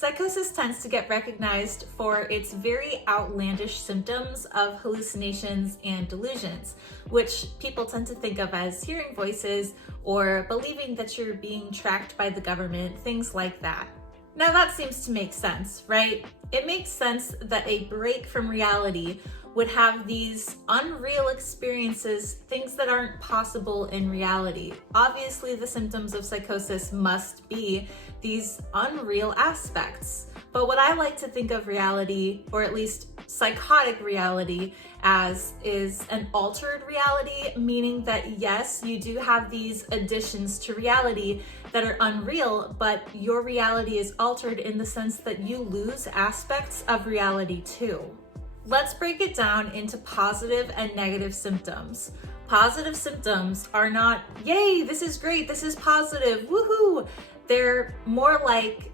Psychosis tends to get recognized for its very outlandish symptoms of hallucinations and delusions, which people tend to think of as hearing voices or believing that you're being tracked by the government, things like that. Now that seems to make sense, right? It makes sense that a break from reality would have these unreal experiences, things that aren't possible in reality. Obviously, the symptoms of psychosis must be these unreal aspects. But what I like to think of reality, or at least psychotic reality, as is an altered reality, meaning that yes, you do have these additions to reality that are unreal, but your reality is altered in the sense that you lose aspects of reality too. Let's break it down into positive and negative symptoms. Positive symptoms are not, yay, this is great, this is positive, woohoo. They're more like,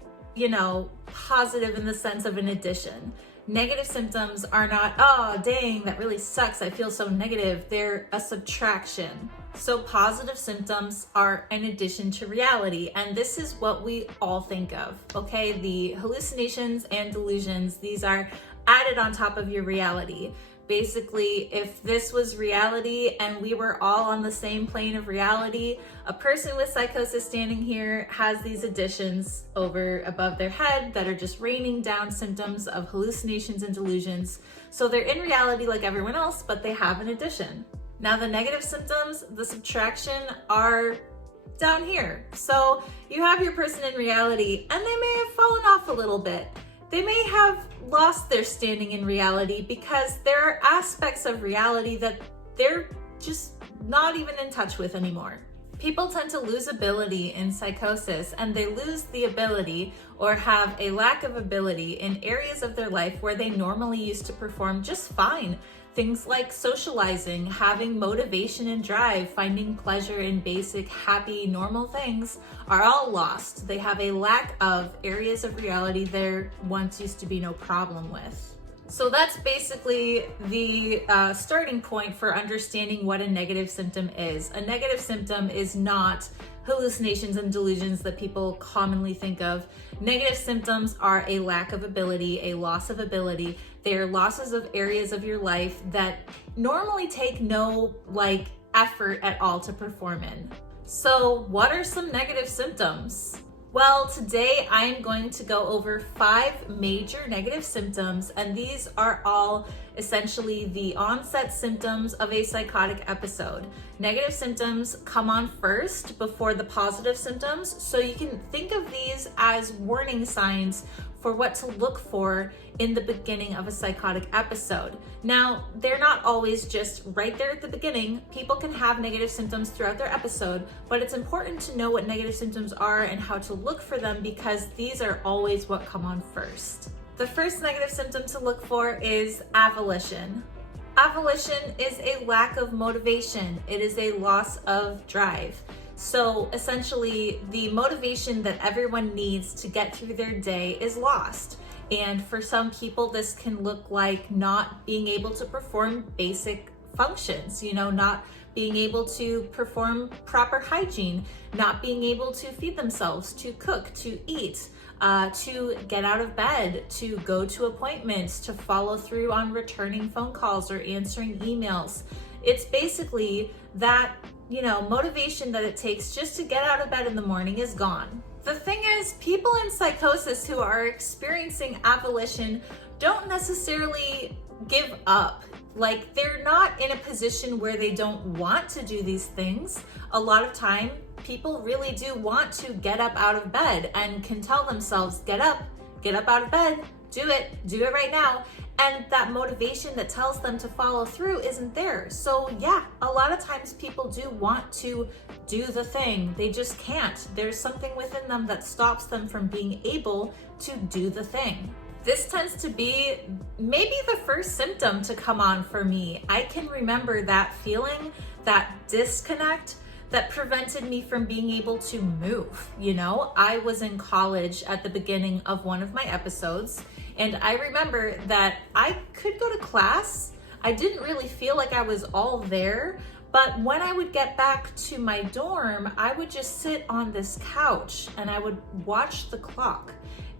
positive in the sense of an addition. Negative symptoms are not, oh, dang, that really sucks, I feel so negative. They're a subtraction. So positive symptoms are an addition to reality, and this is what we all think of, okay? The hallucinations and delusions, these are added on top of your reality. Basically, if this was reality and we were all on the same plane of reality, a person with psychosis standing here has these additions over above their head that are just raining down symptoms of hallucinations and delusions. So they're in reality like everyone else, but they have an addition. Now the negative symptoms, the subtraction, are down here. So you have your person in reality and they may have fallen off a little bit. They may have lost their standing in reality because there are aspects of reality that they're just not even in touch with anymore. People tend to lose ability in psychosis, and they lose the ability or have a lack of ability in areas of their life where they normally used to perform just fine. Things like socializing, having motivation and drive, finding pleasure in basic, happy, normal things are all lost. They have a lack of areas of reality there once used to be no problem with. So that's basically the starting point for understanding what a negative symptom is. A negative symptom is not hallucinations and delusions that people commonly think of. Negative symptoms are a lack of ability, a loss of ability. They're losses of areas of your life that normally take no effort at all to perform in. So what are some negative symptoms? Well, today I'm going to go over 5 major negative symptoms, and these are all essentially the onset symptoms of a psychotic episode. Negative symptoms come on first before the positive symptoms, so you can think of these as warning signs for what to look for in the beginning of a psychotic episode. Now, they're not always just right there at the beginning. People can have negative symptoms throughout their episode, but it's important to know what negative symptoms are and how to look for them because these are always what come on first. The first negative symptom to look for is avolition. Avolition is a lack of motivation. It is a loss of drive. So essentially, the motivation that everyone needs to get through their day is lost. And for some people, this can look like not being able to perform basic functions, not being able to perform proper hygiene, not being able to feed themselves, to cook, to eat, to get out of bed, to go to appointments, to follow through on returning phone calls or answering emails. It's basically that motivation that it takes just to get out of bed in the morning is gone. The thing is, people in psychosis who are experiencing avolition don't necessarily give up. They're not in a position where they don't want to do these things. A lot of time, people really do want to get up out of bed and can tell themselves, get up out of bed, do it right now. And that motivation that tells them to follow through isn't there. So yeah, a lot of times people do want to do the thing. They just can't. There's something within them that stops them from being able to do the thing. This tends to be maybe the first symptom to come on for me. I can remember that feeling, that disconnect that prevented me from being able to move. I was in college at the beginning of one of my episodes, and I remember that I could go to class. I didn't really feel like I was all there, but when I would get back to my dorm, I would just sit on this couch and I would watch the clock.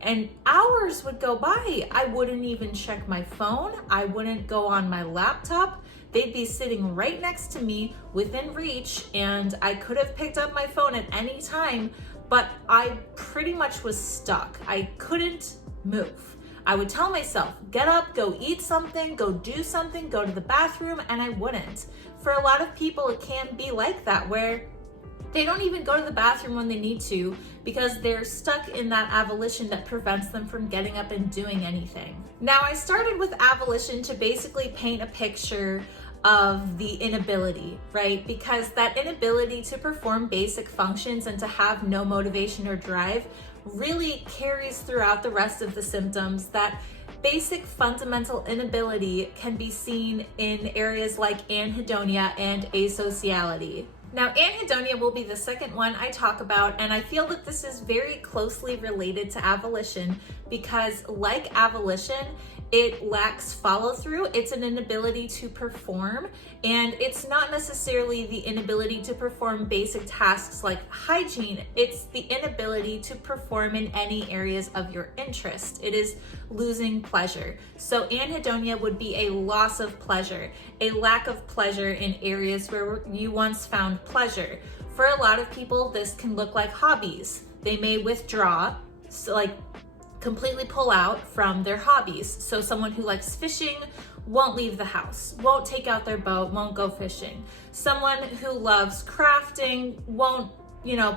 and hours would go by. I wouldn't even check my phone. I wouldn't go on my laptop. They'd be sitting right next to me within reach, and I could have picked up my phone at any time, but I pretty much was stuck. I couldn't move. I would tell myself, get up, go eat something, go do something, go to the bathroom, and I wouldn't. For a lot of people, it can be like that, where they don't even go to the bathroom when they need to because they're stuck in that avolition that prevents them from getting up and doing anything. Now, I started with avolition to basically paint a picture of the inability, right? Because that inability to perform basic functions and to have no motivation or drive really carries throughout the rest of the symptoms. That basic fundamental inability can be seen in areas like anhedonia and asociality. Now, anhedonia will be the second one I talk about, and I feel that this is very closely related to avolition because, like avolition, it lacks follow-through. It's an inability to perform, and it's not necessarily the inability to perform basic tasks like hygiene. It's the inability to perform in any areas of your interest. It is losing pleasure. So anhedonia would be a loss of pleasure, a lack of pleasure in areas where you once found pleasure. For a lot of people, this can look like hobbies. They may withdraw, so like completely pull out from their hobbies. So someone who likes fishing won't leave the house, won't take out their boat, won't go fishing. Someone who loves crafting won't,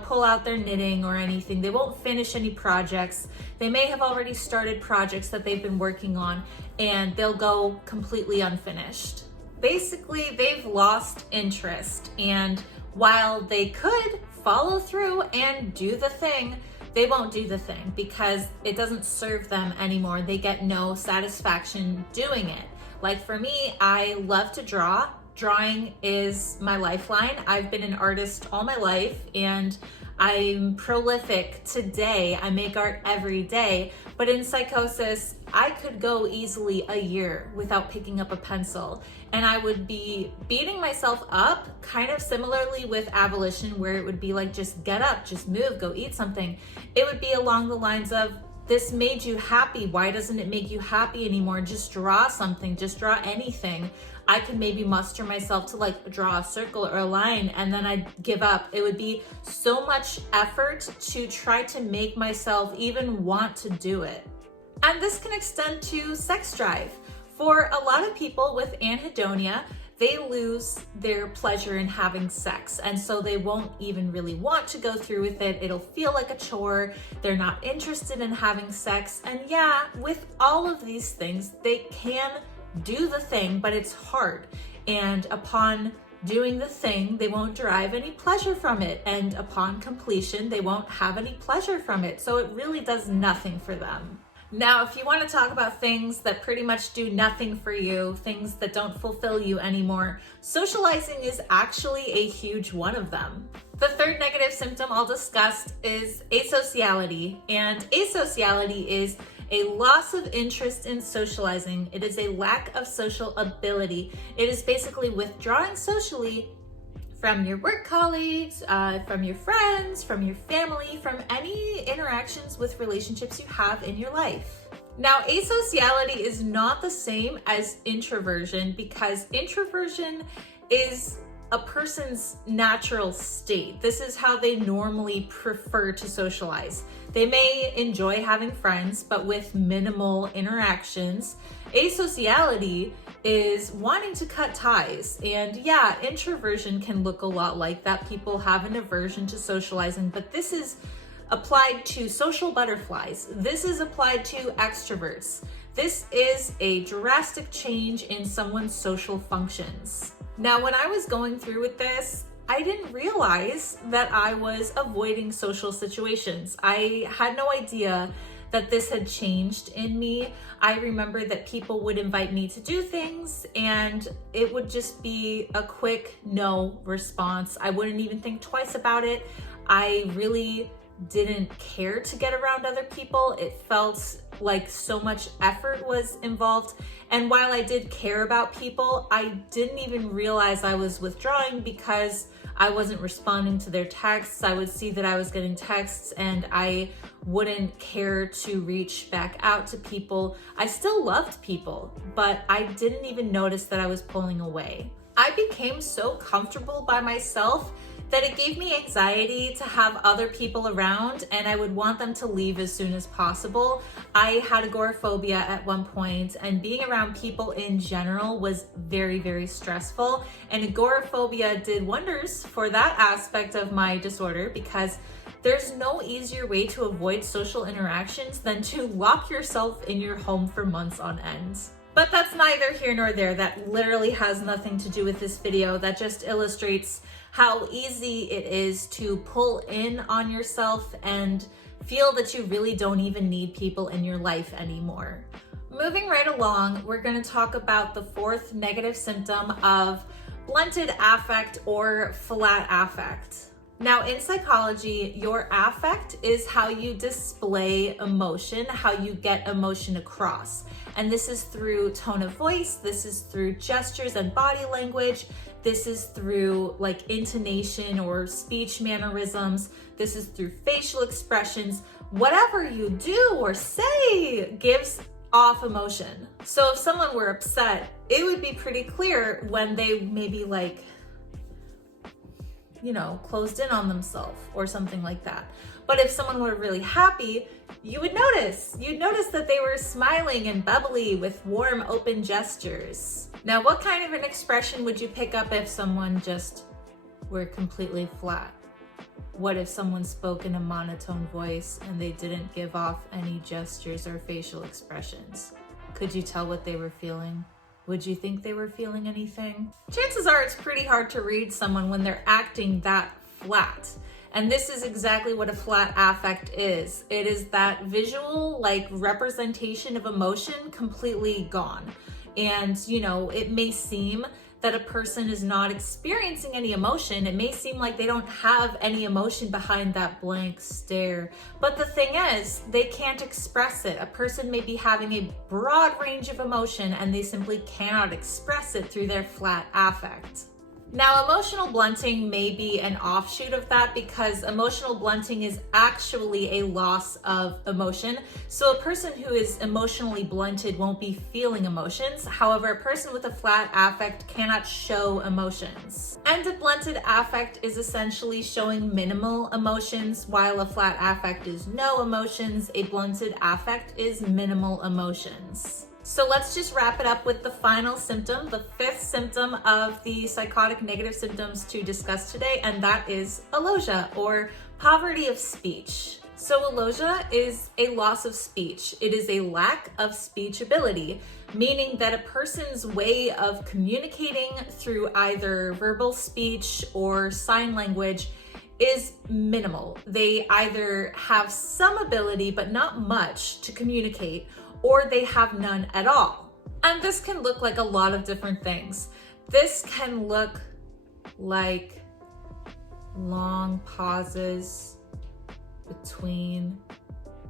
pull out their knitting or anything. They won't finish any projects. They may have already started projects that they've been working on, and they'll go completely unfinished. Basically, they've lost interest, and while they could follow through and do the thing, they won't do the thing because it doesn't serve them anymore. They get no satisfaction doing it. Like for me, I love to draw. Drawing is my lifeline. I've been an artist all my life, and I'm prolific today. I make art every day, but in Psychosis, I could go easily a year without picking up a pencil, and I would be beating myself up, kind of similarly with Avolition, where it would be like, just get up, just move, go eat something. It would be along the lines of, this made you happy. Why doesn't it make you happy anymore? Just draw something, just draw anything. I could maybe muster myself to like draw a circle or a line, and then I'd give up. It would be so much effort to try to make myself even want to do it. And this can extend to sex drive. For a lot of people with anhedonia, they lose their pleasure in having sex, and so they won't even really want to go through with it. It'll feel like a chore. They're not interested in having sex. And yeah, with all of these things, they can do the thing, but it's hard. And upon doing the thing, they won't derive any pleasure from it. And upon completion, they won't have any pleasure from it. So it really does nothing for them. Now, if you want to talk about things that pretty much do nothing for you, things that don't fulfill you anymore, socializing is actually a huge one of them. The third negative symptom I'll discuss is asociality. And asociality is a loss of interest in socializing. It is a lack of social ability. It is basically withdrawing socially from your work colleagues, from your friends, from your family, from any interactions with relationships you have in your life. Now, asociality is not the same as introversion, because introversion is a person's natural state. This is how they normally prefer to socialize. They may enjoy having friends, but with minimal interactions. Asociality is wanting to cut ties. And yeah, introversion can look a lot like that. People have an aversion to socializing, but this is applied to social butterflies. This is applied to extroverts. This is a drastic change in someone's social functions. Now, when I was going through with this, I didn't realize that I was avoiding social situations. I had no idea that this had changed in me. I remember that people would invite me to do things, and it would just be a quick no response. I wouldn't even think twice about it. I really didn't care to get around other people. It felt like so much effort was involved. And while I did care about people, I didn't even realize I was withdrawing because I wasn't responding to their texts. I would see that I was getting texts and I wouldn't care to reach back out to people. I still loved people, but I didn't even notice that I was pulling away. I became so comfortable by myself that it gave me anxiety to have other people around, and I would want them to leave as soon as possible. I had agoraphobia at one point, and being around people in general was very, very stressful. And agoraphobia did wonders for that aspect of my disorder, because there's no easier way to avoid social interactions than to lock yourself in your home for months on end. But that's neither here nor there. That literally has nothing to do with this video. That just illustrates how easy it is to pull in on yourself and feel that you really don't even need people in your life anymore. Moving right along, we're going to talk about the fourth negative symptom of blunted affect or flat affect. Now, in psychology, your affect is how you display emotion, how you get emotion across. And this is through tone of voice, this is through gestures and body language, this is through like intonation or speech mannerisms, this is through facial expressions. Whatever you do or say gives off emotion. So if someone were upset, it would be pretty clear when they maybe like, you know, closed in on themselves or something like that. But if someone were really happy, you would notice. You'd notice that they were smiling and bubbly with warm, open gestures. Now, what kind of an expression would you pick up if someone just were completely flat? What if someone spoke in a monotone voice and they didn't give off any gestures or facial expressions? Could you tell what they were feeling? Would you think they were feeling anything? Chances are it's pretty hard to read someone when they're acting that flat. And this is exactly what a flat affect is. It is that visual, like, representation of emotion completely gone. And, you know, it may seem that a person is not experiencing any emotion. It may seem like they don't have any emotion behind that blank stare. But the thing is, they can't express it. A person may be having a broad range of emotion and they simply cannot express it through their flat affect. Now, emotional blunting may be an offshoot of that because emotional blunting is actually a loss of emotion. So a person who is emotionally blunted won't be feeling emotions. However, a person with a flat affect cannot show emotions. And a blunted affect is essentially showing minimal emotions, while a flat affect is no emotions. A blunted affect is minimal emotions. So let's just wrap it up with the final symptom, the fifth symptom of the psychotic negative symptoms to discuss today, and that is aloia, or poverty of speech. So aloia is a loss of speech. It is a lack of speech ability, meaning that a person's way of communicating through either verbal speech or sign language is minimal. They either have some ability, but not much to communicate, or they have none at all. And this can look like a lot of different things. This can look like long pauses between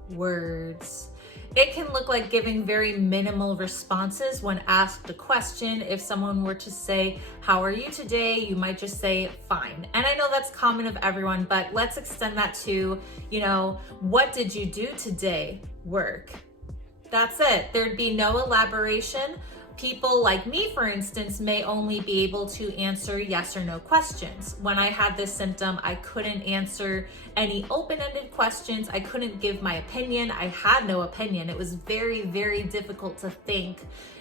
words. It can look like giving very minimal responses when asked a question. If someone were to say, "How are you today?" you might just say, "Fine." And I know that's common of everyone, but let's extend that to, you know, "What did you do today? Work." That's it. There'd be no elaboration. People like me, for instance, may only be able to answer yes or no questions. When I had this symptom, I couldn't answer any open-ended questions. I couldn't give my opinion. I had no opinion. It was very, very difficult to think.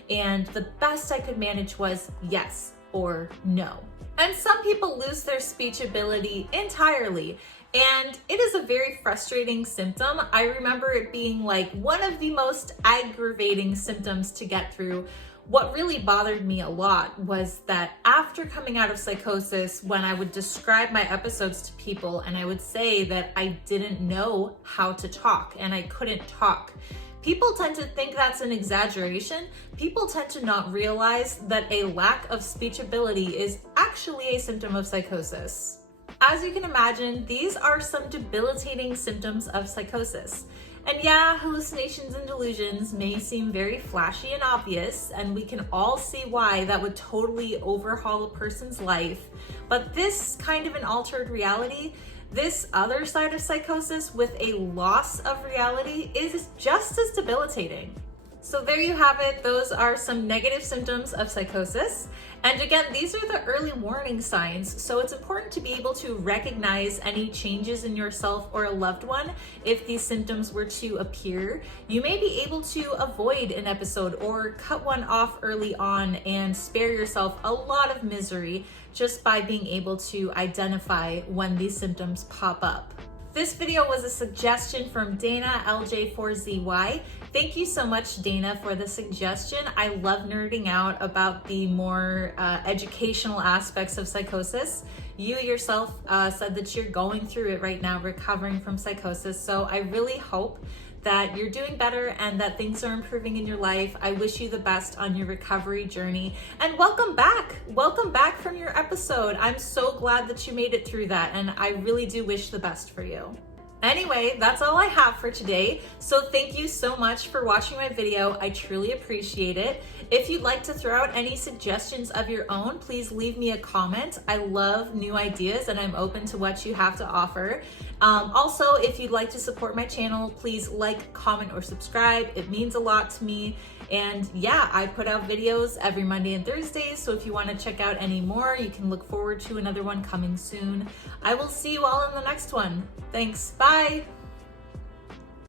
And the best I could manage was yes or no. And some people lose their speech ability entirely. And it is a very frustrating symptom. I remember it being like one of the most aggravating symptoms to get through. What really bothered me a lot was that after coming out of psychosis, when I would describe my episodes to people and I would say that I didn't know how to talk and I couldn't talk, people tend to think that's an exaggeration. People tend to not realize that a lack of speech ability is actually a symptom of psychosis. As you can imagine, these are some debilitating symptoms of psychosis. And yeah, hallucinations and delusions may seem very flashy and obvious, and we can all see why that would totally overhaul a person's life. But this kind of an altered reality, This other side of psychosis with a loss of reality is just as debilitating. So there you have it. Those are some negative symptoms of psychosis. And again, these are the early warning signs. So it's important to be able to recognize any changes in yourself or a loved one if these symptoms were to appear. You may be able to avoid an episode or cut one off early on and spare yourself a lot of misery just by being able to identify when these symptoms pop up. This video was a suggestion from Dana LJ4ZY. Thank you so much, Dana, for the suggestion. I love nerding out about the more educational aspects of psychosis. You yourself said that you're going through it right now, recovering from psychosis. So I really hope that you're doing better and that things are improving in your life. I wish you the best on your recovery journey. And welcome back. Welcome back from your episode. I'm so glad that you made it through that, and I really do wish the best for you. Anyway, that's all I have for today. So thank you so much for watching my video. I truly appreciate it. If you'd like to throw out any suggestions of your own, please leave me a comment. I love new ideas and I'm open to what you have to offer. Also, if you'd like to support my channel, please like, comment, or subscribe. It means a lot to me. And yeah, I put out videos every Monday and Thursday, so if you want to check out any more, you can look forward to another one coming soon. I will see you all in the next one. Thanks, bye!